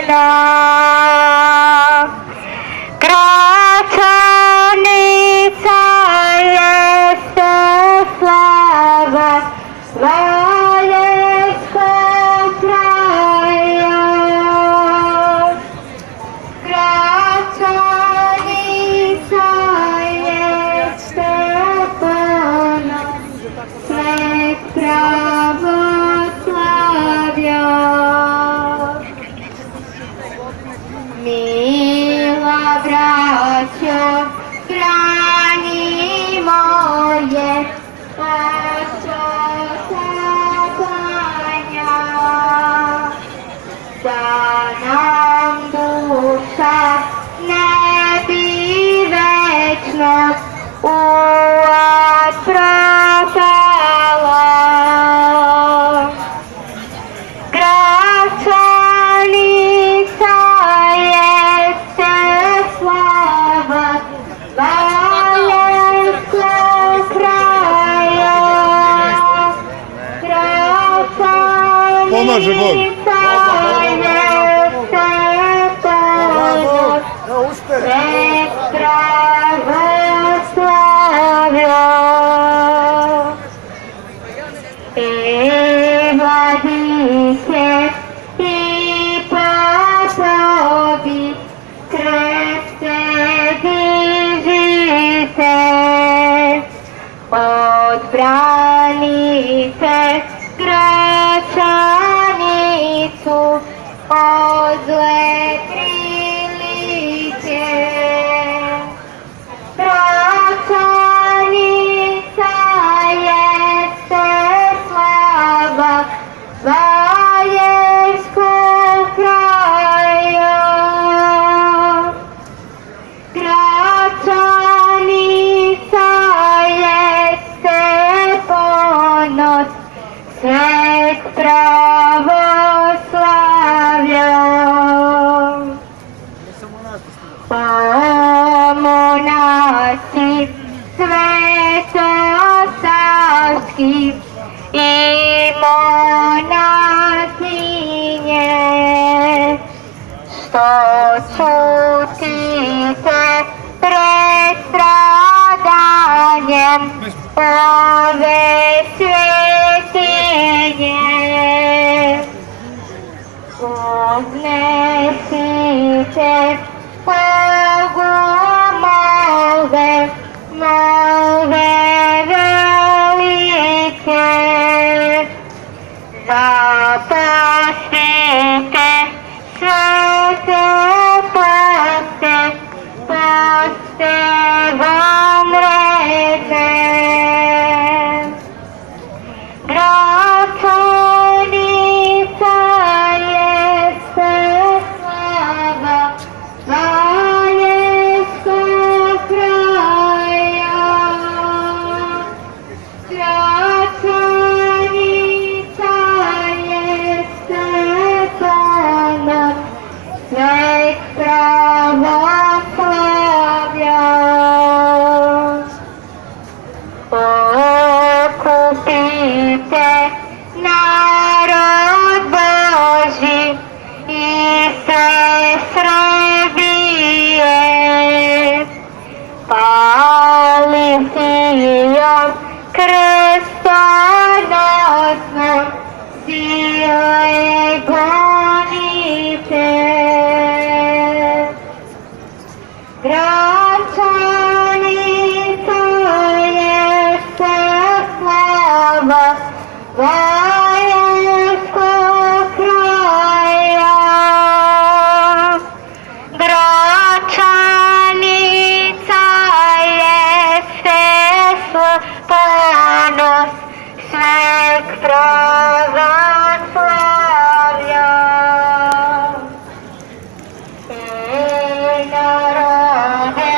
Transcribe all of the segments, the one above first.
Благословена красавица єси слава Галицького краю. Красавица єси понад світ православ'я. Мила братья, храни моє послання, да нам душа небі вечно у ад пропала. Красавица єси слава Галицького краю. Поможе Бог. Свет православия. И владыке, и пособи, крепце держите, отбраните грачаницу, от зле крилите. Красавица єси слава Галицького краю. Красавица єси понад світ православ'я. Монахи святославські і монахині, що чутите пред страданням овесвятині. Вознесите Богу молве, молве велике, запасите святе посте, посте вам вредне. Красавица єси слава Галицького краю. Красавица єси понад світ православ'я. Окупите народ Божий і сестри б'є. Палифіям крестоносном силой гоните. Красавица єси слава Галицького краю. Красавица єси понад світ православ'я. І народи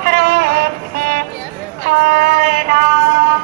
святострибські, хай нам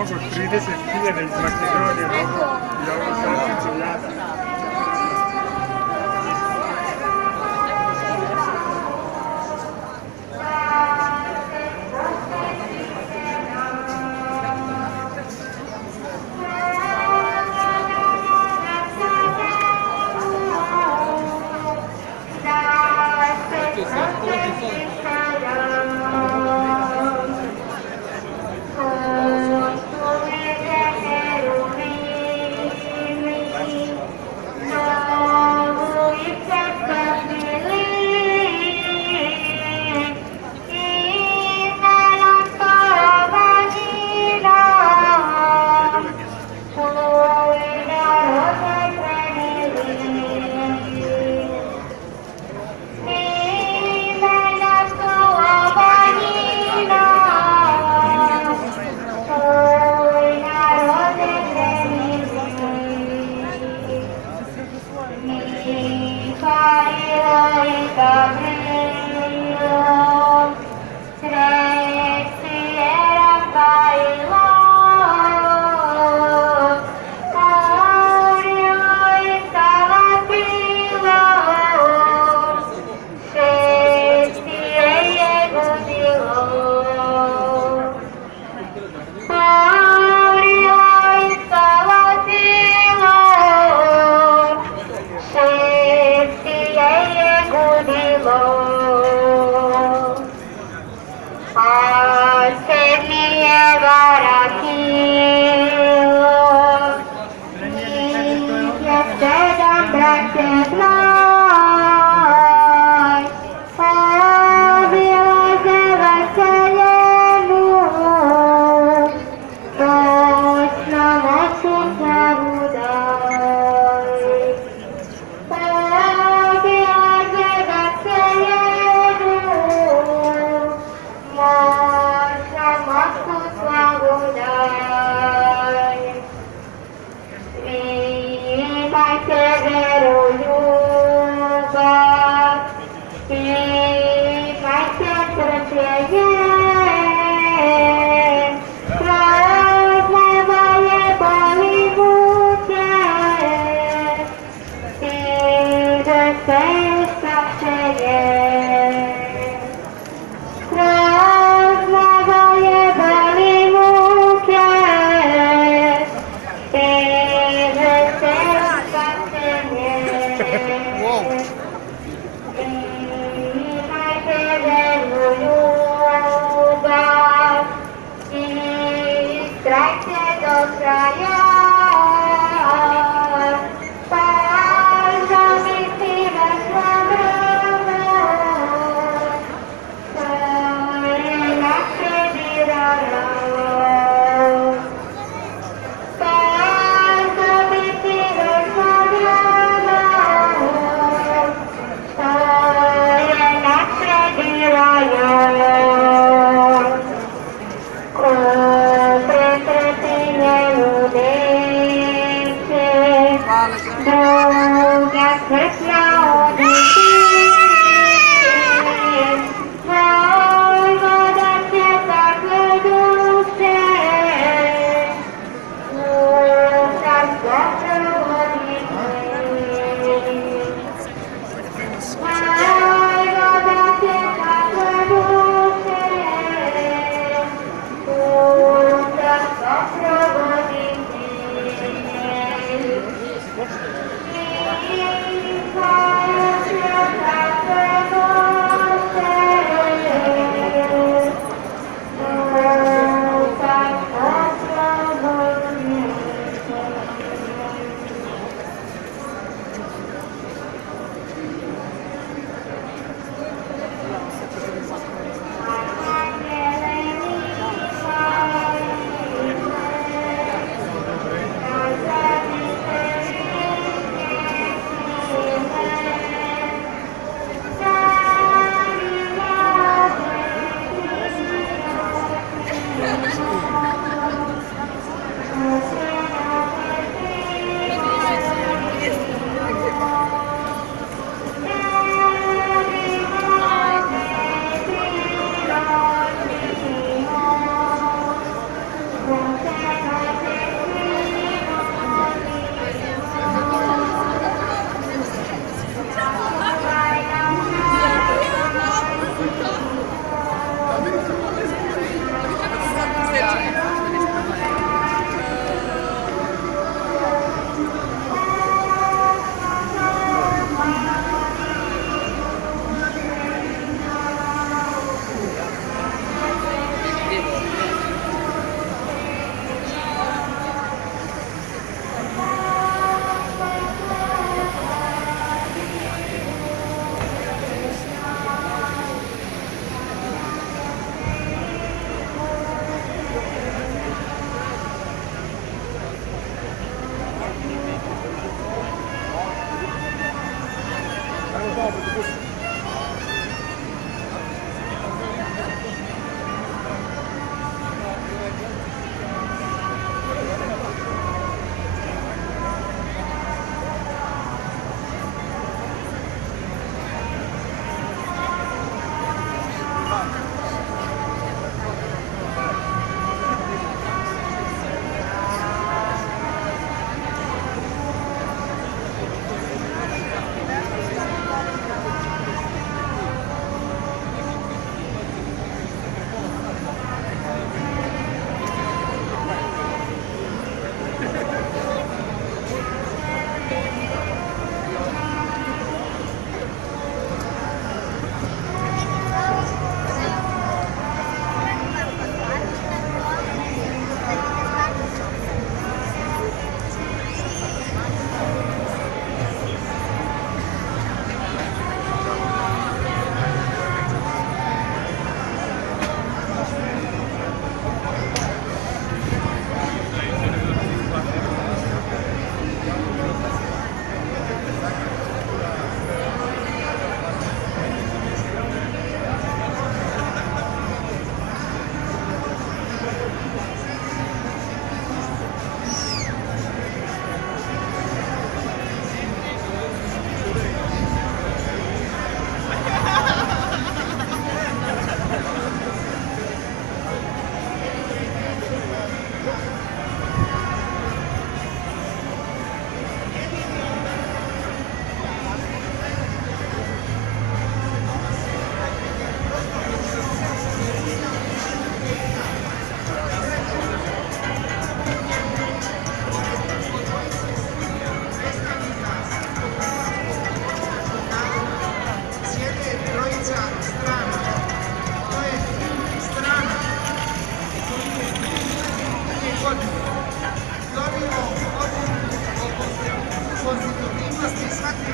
mogu 30.000 iz Makedonije, mogu i ovu šačicu jada.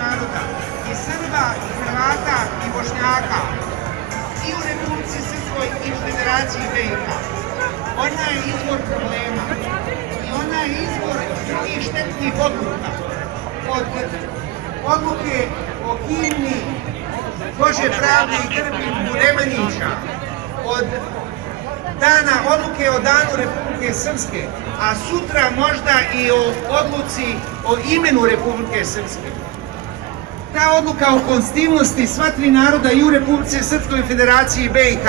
naroda, i Srba, i Hrvata, i Bošnjaka, i u Republici Srpskoj i u Federaciji BiH. Ona je izvor problema i ona je izvor drugih štetnih odluka. Od odluke o himni Bože pravde i krvi Nemanjića, od odluke o danu Republike Srpske, a sutra možda i o odluci o imenu Republike Srpske. Ta odluka o konstitutivnosti sva tri naroda i u Republici Srpskoj i Federaciji BiH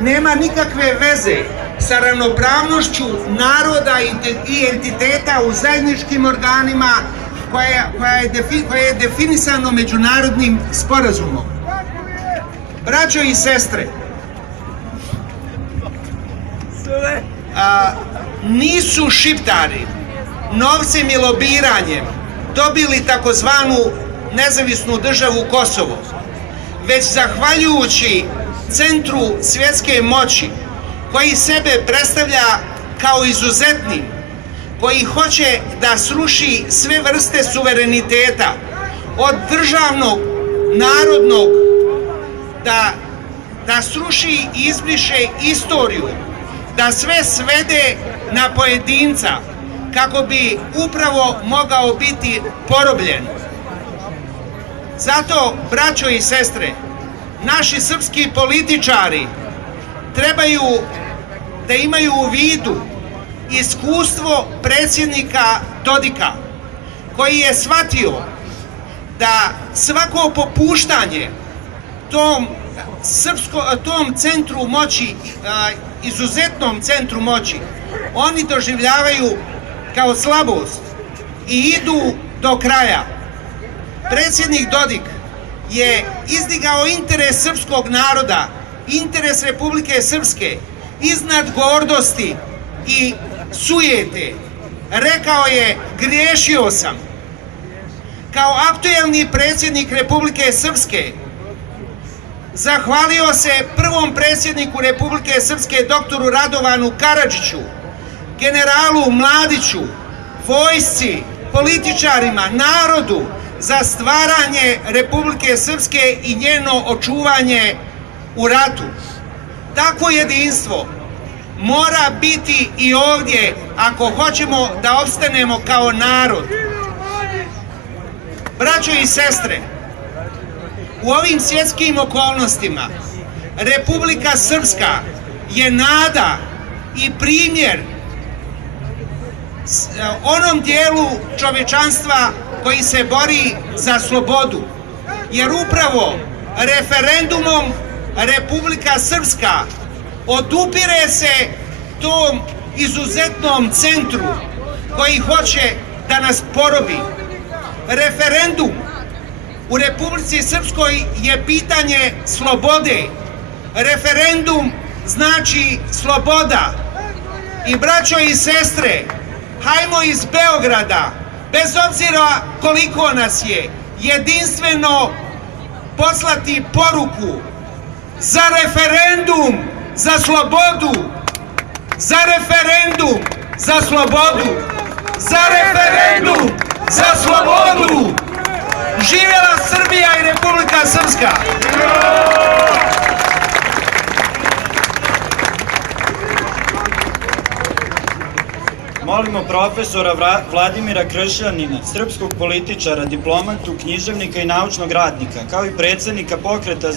nema nikakve veze sa ravnopravnošću naroda i entiteta u zajedničkim organima koje je definisano međunarodnim sporazumom. Braćo i sestre, nisu Šiptari novcem i lobiranjem dobili takozvanu nezavisnu državu Kosovo, već zahvaljujući centru svjetske moći koji sebe predstavlja kao izuzetnim, koji hoće da sruši sve vrste suvereniteta, od državnog, narodnog, da sruši i izbriše istoriju, da sve svede na pojedinca kako bi upravo mogao biti porobljen. Zato, braćo i sestre, naši srpski političari trebaju da imaju u vidu iskustvo predsjednika Dodika, koji je shvatio da svako popuštanje tom centru moći, izuzetnom centru moći, oni doživljavaju kao slabost i idu do kraja. Predsjednik Dodik je izdigao interes srpskog naroda, interes Republike Srpske iznad gordosti i sujete. Rekao je: griješio sam. Kao aktuelni predsjednik Republike Srpske zahvalio se prvom predsjedniku Republike Srpske doktoru Radovanu Karadžiću, generalu Mladiću, vojsci, političarima, narodu za stvaranje Republike Srpske i njeno očuvanje u ratu. Takvo jedinstvo mora biti i ovdje ako hoćemo da opstanemo kao narod. Braćo i sestre, U ovim svjetskim okolnostima Republika Srpska je nada i primjer onom dijelu čovječanstva koji se bori za slobodu. Jer upravo referendumom Republika Srpska odupire se tom izuzetnom centru koji hoće da nas porobi. Referendum u Republici Srpskoj je pitanje slobode. Referendum znači sloboda. I braćo i sestre, hajmo iz Beograda, bez obzira koliko nas je, jedinstveno poslati poruku za referendum, za slobodu, za referendum, za slobodu, za referendum, za slobodu. Živjela Srbija i Republika Srpska! Molimo profesora Vladimira Kršljanina, srpskog političara, diplomatu, književnika i naučnog radnika, kao i predsjednika Pokreta